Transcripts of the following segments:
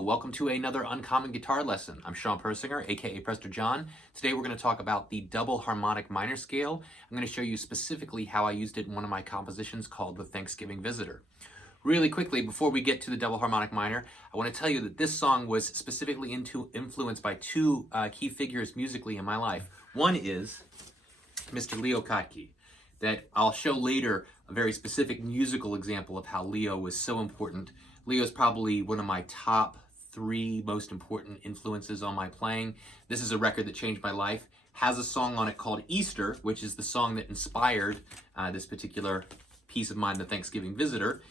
welcome to another Uncommon Guitar Lesson. I'm Shawn Persinger, aka Prester John. Today we're going to talk about the Double Harmonic Minor scale. I'm going to show you specifically how I used it in one of my compositions called The Thanksgiving Visitor. Really quickly, before we get to the Double Harmonic Minor, I want to tell you that this song was specifically influenced by two key figures musically in my life. One is Mr. Leo Kottke, that I'll show later a very specific musical example of how Leo was so important. Leo's probably one of my top 3 most important influences on my playing. This is a record that changed my life. Has a song on it called Easter, which is the song that inspired this particular piece of mine, The Thanksgiving Visitor.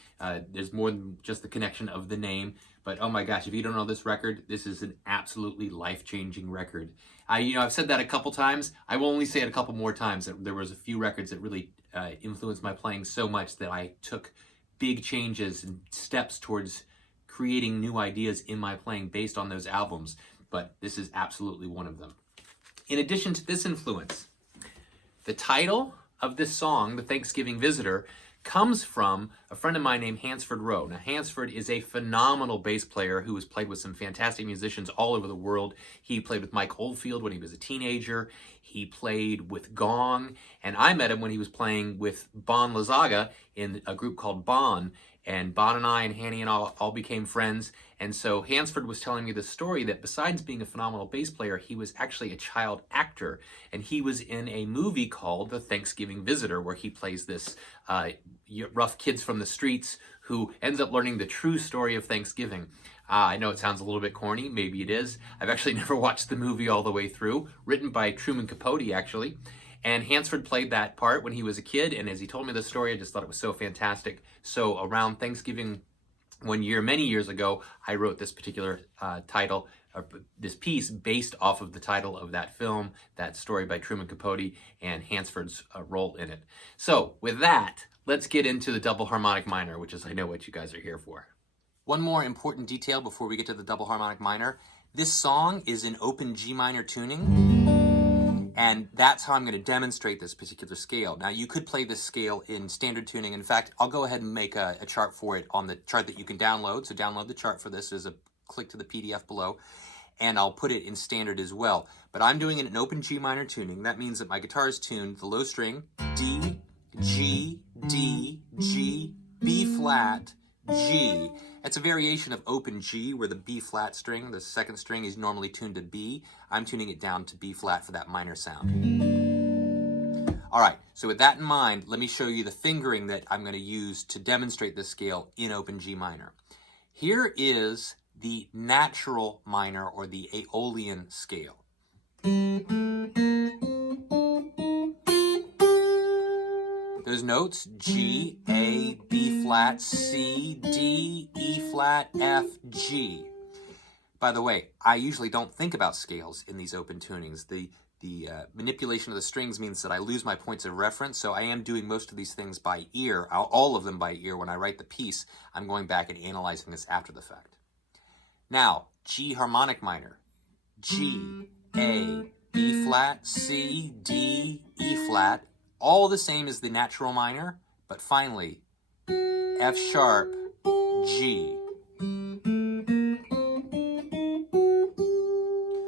There's more than just the connection of the name, but oh my gosh, if you don't know this record, this is an absolutely life-changing record. I've said that a couple times. I will only say it a couple more times. That there was a few records that really influenced my playing so much that I took big changes and steps towards creating new ideas in my playing based on those albums, but this is absolutely one of them. In addition to this influence, the title of this song, The Thanksgiving Visitor, comes from a friend of mine named Hansford Rowe. Now, Hansford is a phenomenal bass player who has played with some fantastic musicians all over the world. He played with Mike Oldfield when he was a teenager. He played with Gong, and I met him when he was playing with Bon Lazaga in a group called Bon. And Bon and I and Hanny and all became friends. And so Hansford was telling me the story that besides being a phenomenal bass player, he was actually a child actor. And he was in a movie called The Thanksgiving Visitor, where he plays this rough kids from the streets who ends up learning the true story of Thanksgiving. I know it sounds a little bit corny, maybe it is. I've actually never watched the movie all the way through, written by Truman Capote, actually. And Hansford played that part when he was a kid, and as he told me the story, I just thought it was so fantastic. So around Thanksgiving one year, many years ago, I wrote this particular title, this piece based off of the title of that film, that story by Truman Capote, and Hansford's role in it. So with that, let's get into the Double Harmonic Minor, which is, I know, what you guys are here for. One more important detail before we get to the Double Harmonic Minor. This song is in open G minor tuning, and that's how I'm going to demonstrate this particular scale. Now, you could play this scale in standard tuning. In fact, I'll go ahead and make a chart for it on the chart that you can download. So download the chart for this. There's a click to the PDF below, and I'll put it in standard as well. But I'm doing it in open G minor tuning. That means that my guitar is tuned the low string, D, G, D, G, B flat, G. It's a variation of open G, where the B flat string, the second string, is normally tuned to B. I'm tuning it down to B flat for that minor sound. All right, so with that in mind, let me show you the fingering that I'm going to use to demonstrate this scale in open G minor. Here is the natural minor, or the Aeolian scale. Those notes, G, A, B flat, C, D, E flat, F, G. By the way, I usually don't think about scales in these open tunings. The manipulation of the strings means that I lose my points of reference, so I am doing most of these things by ear, all of them by ear. When I write the piece, I'm going back and analyzing this after the fact. Now, G harmonic minor. G, A, B flat, C, D, E flat. All the same as the natural minor, but finally, F sharp, G.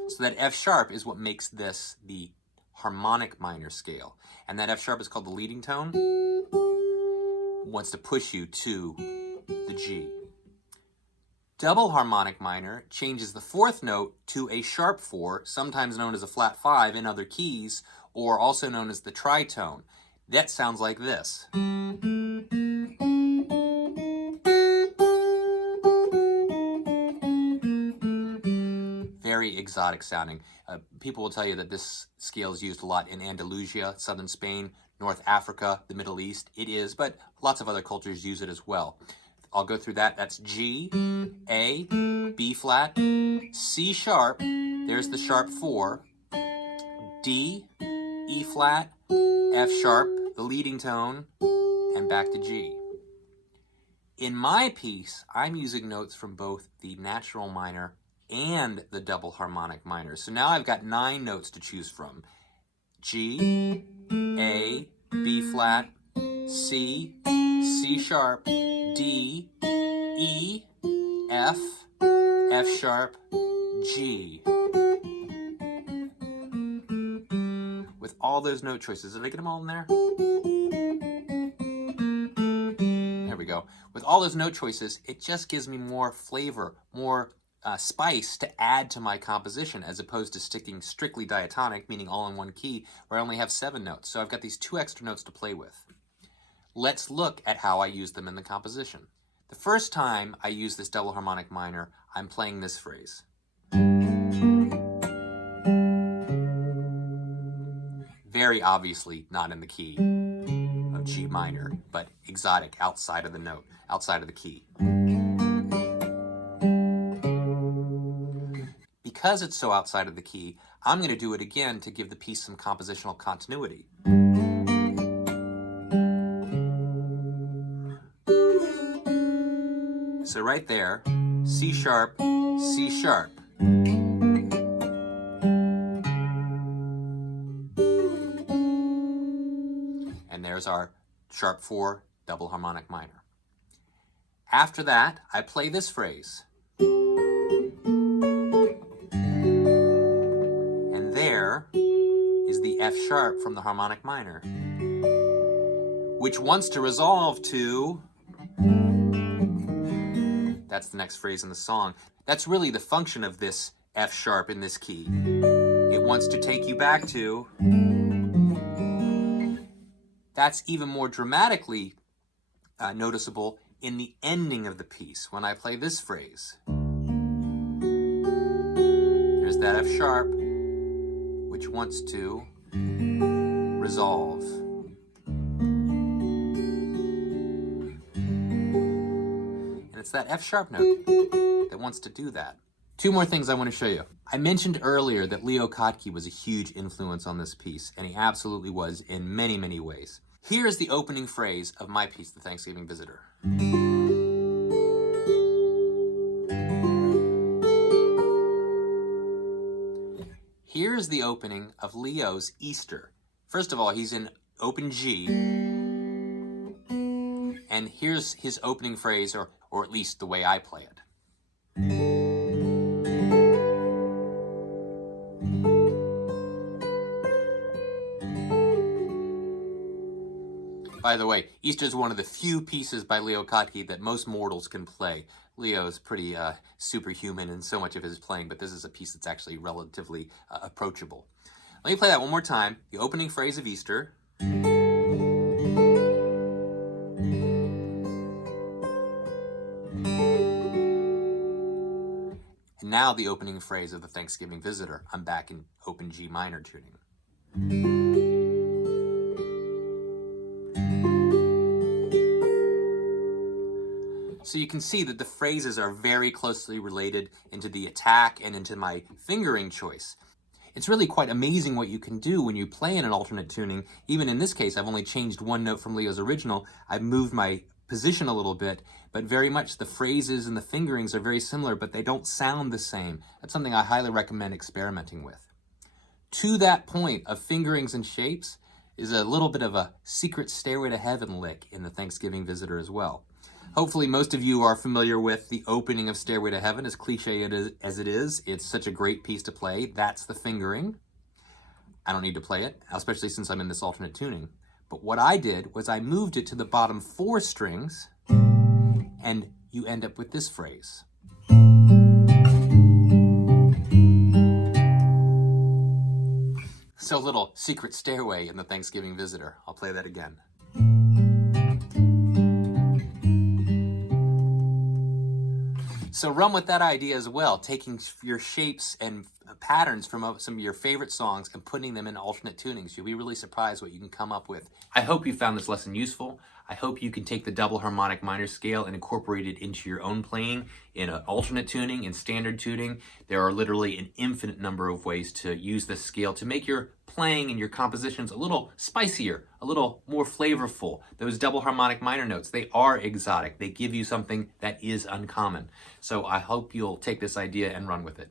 So that F sharp is what makes this the harmonic minor scale. And that F sharp is called the leading tone. Wants to push you to the G. Double harmonic minor changes the 4th note to a sharp 4, sometimes known as a flat 5 in other keys, or also known as the tritone. That sounds like this. Very exotic sounding. People will tell you that this scale is used a lot in Andalusia, southern Spain, North Africa, the Middle East. It is, but lots of other cultures use it as well. I'll go through that. That's G, A, B flat, C sharp, there's the sharp 4, D, E flat, F sharp, the leading tone, and back to G. In my piece, I'm using notes from both the natural minor and the double harmonic minor. So now I've got 9 notes to choose from. G, A, B flat, C, C sharp, D, E, F, F sharp, G. With all those note choices. Did I get them all in there? There we go. With all those note choices, it just gives me more flavor, more spice to add to my composition, as opposed to sticking strictly diatonic, meaning all in one key, where I only have 7 notes. So I've got these 2 extra notes to play with. Let's look at how I use them in the composition. The first time I use this double harmonic minor, I'm playing this phrase. Very obviously not in the key of G minor, but exotic, outside of the note, outside of the key. Because it's so outside of the key, I'm going to do it again to give the piece some compositional continuity. So right there, C sharp, C sharp. And there's our sharp 4 double harmonic minor. After that, I play this phrase. And there is the F sharp from the harmonic minor, which wants to resolve to... That's the next phrase in the song. That's really the function of this F sharp in this key. It wants to take you back to... That's even more dramatically noticeable in the ending of the piece, when I play this phrase. There's that F sharp, which wants to resolve. And it's that F sharp note that wants to do that. 2 more things I want to show you. I mentioned earlier that Leo Kottke was a huge influence on this piece, and he absolutely was in many, many ways. Here is the opening phrase of my piece, The Thanksgiving Visitor. Here's the opening of Leo's Easter. First of all, he's in open G, and here's his opening phrase, or at least the way I play it. By the way, Easter is one of the few pieces by Leo Kottke that most mortals can play. Leo is pretty superhuman in so much of his playing, but this is a piece that's actually relatively approachable. Let me play that one more time. The opening phrase of Easter. And now the opening phrase of The Thanksgiving Visitor. I'm back in open G minor tuning. So you can see that the phrases are very closely related into the attack and into my fingering choice. It's really quite amazing what you can do when you play in an alternate tuning. Even in this case, I've only changed 1 note from Leo's original. I've moved my position a little bit, but very much the phrases and the fingerings are very similar, but they don't sound the same. That's something I highly recommend experimenting with. To that point of fingerings and shapes is a little bit of a secret Stairway to Heaven lick in The Thanksgiving Visitor as well. Hopefully most of you are familiar with the opening of Stairway to Heaven, as cliche as it is. It's such a great piece to play. That's the fingering. I don't need to play it, especially since I'm in this alternate tuning. But what I did was I moved it to the bottom 4 strings, and you end up with this phrase. So a little secret stairway in The Thanksgiving Visitor. I'll play that again. So run with that idea as well, taking your shapes and patterns from some of your favorite songs and putting them in alternate tunings. You'll be really surprised what you can come up with. I hope you found this lesson useful. I hope you can take the double harmonic minor scale and incorporate it into your own playing in an alternate tuning, in standard tuning. There are literally an infinite number of ways to use this scale to make your playing and your compositions a little spicier, a little more flavorful. Those double harmonic minor notes, they are exotic. They give you something that is uncommon. So I hope you'll take this idea and run with it.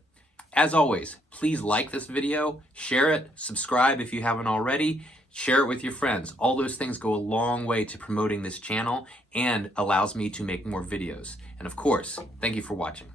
As always, please like this video, share it, subscribe if you haven't already, share it with your friends. All those things go a long way to promoting this channel and allows me to make more videos. And of course, thank you for watching.